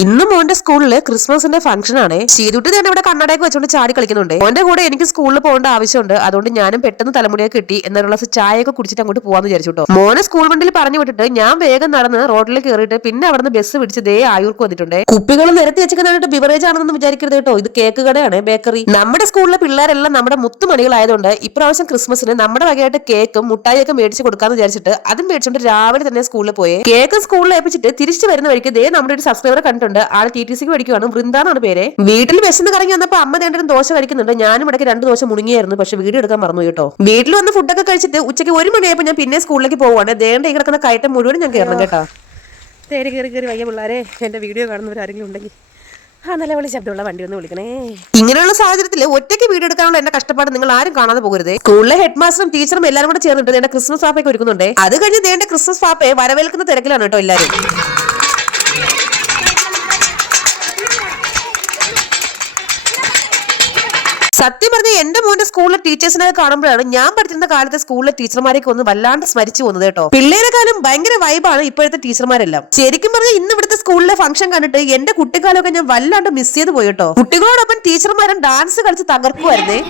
ഇന്ന് മോന്റെ സ്കൂളില് ക്രിസ്മസിന്റെ ഫംഗ്ഷൻ ആണ്. ശീതുട്ടി തന്നെ ഇവിടെ കണ്ണടയൊക്കെ വെച്ചോണ്ട് ചാടി കളിക്കുന്നുണ്ട്. മോന്റെ കൂടെ എനിക്ക് സ്കൂളിൽ പോകേണ്ട ആവശ്യമുണ്ട്. അതുകൊണ്ട് ഞാനും പെട്ടെന്ന് തലമുടിയൊക്കെ കിട്ടി എന്നുള്ള ചായയൊക്കെ കുടിച്ചിട്ട് അങ്ങോട്ട് പോവാന്ന് വിചാരിച്ചു. മോനെ സ്കൂൾ വണ്ടിയിൽ പറഞ്ഞു വിട്ടിട്ട് ഞാൻ വേഗം നടന്ന് റോഡിൽ കയറിയിട്ട് പിന്നെ അവിടുന്ന് ബസ് പിടിച്ച് ദേ ആയൂർക്ക് വന്നിട്ടുണ്ട്. കുപ്പികൾ നിരത്തി വെച്ചിട്ട് ബിവറേജ് ആണെന്ന് വിചാരിക്കരുത് കേട്ടോ. ഇത് കേക്ക് കടയാണ്, ബേക്കറി. നമ്മുടെ സ്കൂളിലെ പിള്ളേരെല്ലാം നമ്മുടെ മുത്തുമണികളായതുകൊണ്ട് ഇപ്രാവശ്യം ക്രിസ്മസിന് നമ്മുടെ വകയായിട്ട് കേക്കും മുട്ടായിയൊക്കെ മേടിച്ച് കൊടുക്കാന്ന് വിചാരിച്ചിട്ട് അതും മേടിച്ചോണ്ട് രാവിലെ തന്നെ സ്കൂളിൽ പോയി കേക്ക് സ്കൂളിൽ ഏൽപ്പിച്ചിട്ട് തിരിച്ചു വരുന്ന വഴിക്ക് ദേ നമ്മുടെ ഒരു സബ്സ്ക്രൈബർ കണ്ടിട്ടുണ്ട്. ആള് TTC പഠിക്കുവാണ്. വൃന്ദാന്നാണ് പേര്. വീട്ടിൽ വിശന്ന് കറങ്ങി വന്നപ്പോ അമ്മ രണ്ടും ദോശ കഴിക്കുന്നുണ്ട്. ഞാനും ഇടയ്ക്ക് 2 ദോശ മുണുങ്ങിയായിരുന്നു. പക്ഷെ വീഡിയോ എടുക്കാൻ മറന്നു കേട്ടോ. വീട്ടിൽ വന്ന് ഫുഡൊക്കെ കഴിച്ചിട്ട് ഉച്ചയ്ക്ക് 1 മണിയായപ്പോൾ ഞാൻ പിന്നെ സ്കൂളിലേക്ക് പോവാണ്. ദേണ്ട ഈ കിടക്കുന്ന കയറ്റം മുഴുവൻ ഞാൻ കയറണം കേട്ടോ. തേരി കയറി വയ്യ പിള്ളേരെ. എന്റെ വീഡിയോ കാണുന്നവർ ആരെങ്കിലും ഉണ്ടെങ്കിൽ നല്ല വിളി ശബ്ദമുള്ള വണ്ടി ഒന്ന് വിളിക്കണേ. ഇങ്ങനെയുള്ള സാഹചര്യത്തിൽ ഒറ്റയ്ക്ക് വീഡിയോ എടുക്കാനുള്ള എന്റെ കഷ്ടപ്പാട് നിങ്ങൾ ആരും കാണാതെ പോകരുത്. സ്കൂളിലെ ഹെഡ് മാസ്റ്ററും ടീച്ചറും എല്ലാവരും കൂടെ ചേർന്നിട്ട് എന്റെ ക്രിസ്മസ് പാപ്പയൊക്കെ ഒരുക്കുന്നുണ്ട്. അത് കഴിഞ്ഞ് ദേണ്ട ക്രിസ്മസ് പാപ്പയെ വരവേൽക്കുന്ന തിരക്കിലാണ് കേട്ടോ എല്ലാവരും. സത്യം പറഞ്ഞ എന്റെ മോന്റെ സ്കൂളിലെ ടീച്ചേഴ്സിനെ കാണുമ്പോഴാണ് ഞാൻ പഠിച്ചിരുന്ന കാലത്തെ സ്കൂളിലെ ടീച്ചർമാരെയൊക്കെ ഒന്ന് വല്ലാണ്ട് സ്മരിച്ചു പോകുന്നത് കേട്ടോ. പിള്ളേരെ കാലം ഭയങ്കര വൈബാണ് ഇപ്പോഴത്തെ ടീച്ചർമാരെല്ലാം. ശരിക്കും പറഞ്ഞാൽ ഇന്ന് ഇവിടുത്തെ സ്കൂളിലെ ഫംഗ്ഷൻ കണ്ടിട്ട് എന്റെ കുട്ടിക്കാലമൊക്കെ ഞാൻ വല്ലാണ്ട് മിസ് ചെയ്ത് പോയി കേട്ടോ. കുട്ടികളോടൊപ്പം ടീച്ചർമാരും ഡാൻസ് കളിച്ച് തകർക്കുമായിരുന്നേ.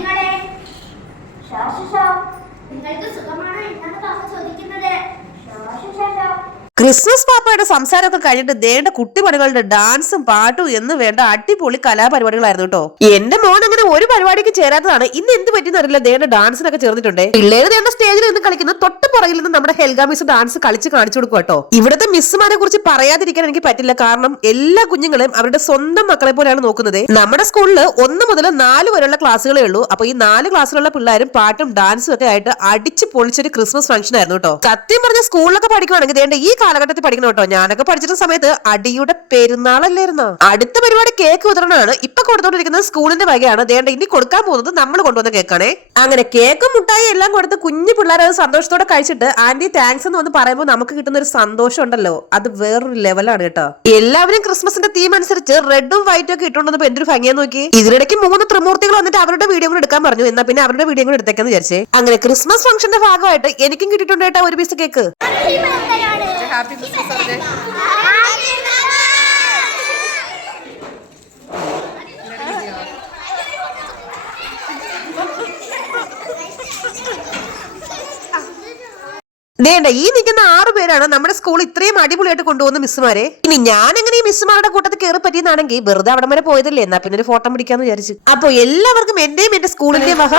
ക്രിസ്മസ് പാപ്പയുടെ സംസാരമൊക്കെ കഴിഞ്ഞിട്ട് ദേണ്ട കുട്ടിപണികളുടെ ഡാൻസും പാട്ടും എന്ന് വേണ്ട അടിപൊളി കലാപരിപാടികളായിരുന്നു കേട്ടോ. എന്റെ മോൻ അങ്ങനെ ഒരു പരിപാടിക്ക് ചേരാത്തതാണ്. ഇന്ന് എന്ത് പറ്റിയെന്ന് അറിയില്ല, ദേണ്ട ഡാൻസിനൊക്കെ ചേർന്നിട്ടുണ്ട്. പിള്ളേര് ദേണ്ട സ്റ്റേജിൽ നിന്ന് കളിക്കുന്ന തൊട്ട് പുറകിൽ നിന്ന് നമ്മുടെ ഹെൽഗ മിസ് ഡാൻസ് കളിച്ച് കാണിച്ചു കൊടുക്കും കേട്ടോ. ഇവിടുത്തെ മിസ്സുമാരെ കുറിച്ച് പറയാതിരിക്കാൻ എനിക്ക് പറ്റില്ല. കാരണം എല്ലാ കുഞ്ഞുങ്ങളെയും അവരുടെ സ്വന്തം മക്കളെ പോലെയാണ് നോക്കുന്നത്. നമ്മുടെ സ്കൂളിൽ 1 മുതൽ 4 വരെയുള്ള ക്ലാസ്സുകളേ ഉള്ളൂ. അപ്പൊ ഈ 4 ക്ലാസ്സിലുള്ള പിള്ളേരും പാട്ടും ഡാൻസും ഒക്കെ ആയിട്ട് അടിച്ച് പൊളിച്ചൊരു ക്രിസ്മസ് ഫംഗ്ഷൻ ആയിരുന്നു കേട്ടോ. സത്യം പറഞ്ഞ സ്കൂളിലൊക്കെ പഠിക്കുവാണെങ്കിൽ ദേണ്ട ഈ കാലഘട്ടത്തിൽ പഠിക്കണം കേട്ടോ. ഞാനൊക്കെ പഠിച്ചിരുന്ന സമയത്ത് അടിയുടെ പെരുന്നാളല്ലായിരുന്നോ. അടുത്ത പരിപാടി കേക്ക് വിതരണമാണ്. ഇപ്പൊ കൊടുത്തോണ്ടിരിക്കുന്നത് സ്കൂളിന്റെ വകയാണ്. ദേണ്ട ഇനി കൊടുക്കാൻ പോകുന്നത് നമ്മൾ കൊണ്ടുവന്ന കേക്കാണേ. അങ്ങനെ കേക്കും മുട്ടായി എല്ലാം കൊടുത്ത് കുഞ്ഞു പിള്ളേരെ സന്തോഷത്തോടെ കഴിച്ചിട്ട് ആന്റി താങ്ക്സ് എന്ന് വന്ന് പറയുമ്പോൾ നമുക്ക് കിട്ടുന്ന ഒരു സന്തോഷം ഉണ്ടല്ലോ, അത് വേറൊരു ലെവലാണ് കേട്ടോ. എല്ലാവരും ക്രിസ്മസിന്റെ തീം അനുസരിച്ച് റെഡും വൈറ്റും ഒക്കെ ഇട്ടുകൊണ്ടപ്പോ എന്തൊരു ഭംഗിയാന്ന് നോക്കി. ഇതിനിടയ്ക്ക് 3 ത്രിമൂർത്തികൾ വന്നിട്ട് അവരുടെ വീഡിയോ കൂടെ എടുക്കാൻ പറഞ്ഞു. എന്നാ പിന്നെ അവരുടെ വീഡിയോ കൂടെ എടുത്തേക്കെന്ന് വിചാരിച്ചേ. അങ്ങനെ ക്രിസ്മസ് ഫംഗ്ഷന്റെ ഭാഗമായിട്ട് എനിക്കും കിട്ടിയിട്ടുണ്ട് കേട്ടോ ഒരു പീസ് കേക്ക്. ഹാപ്പി ക്രിസ്മസ് അല്ലേ. ദേണ്ട ഈ നിൽക്കുന്ന 6 പേരാണ് നമ്മുടെ സ്കൂൾ ഇത്രയും അടിപൊളിയായിട്ട് കൊണ്ടുപോകുന്ന മിസ്സുമാരെ. ഇനി ഞാൻ എങ്ങനെ ഈ മിസ്സുമാരുടെ കൂട്ടത്തിൽ കയറി പറ്റിയെന്നാണെങ്കിൽ വെറുതെ അവിടെ വരെ പോയതല്ലേ, എന്നാ പിന്നെ ഒരു ഫോട്ടോ പിടിക്കാന്ന് വിചാരിച്ചു. അപ്പൊ എല്ലാവർക്കും എന്റെയും എന്റെ സ്കൂളിന്റെയും വക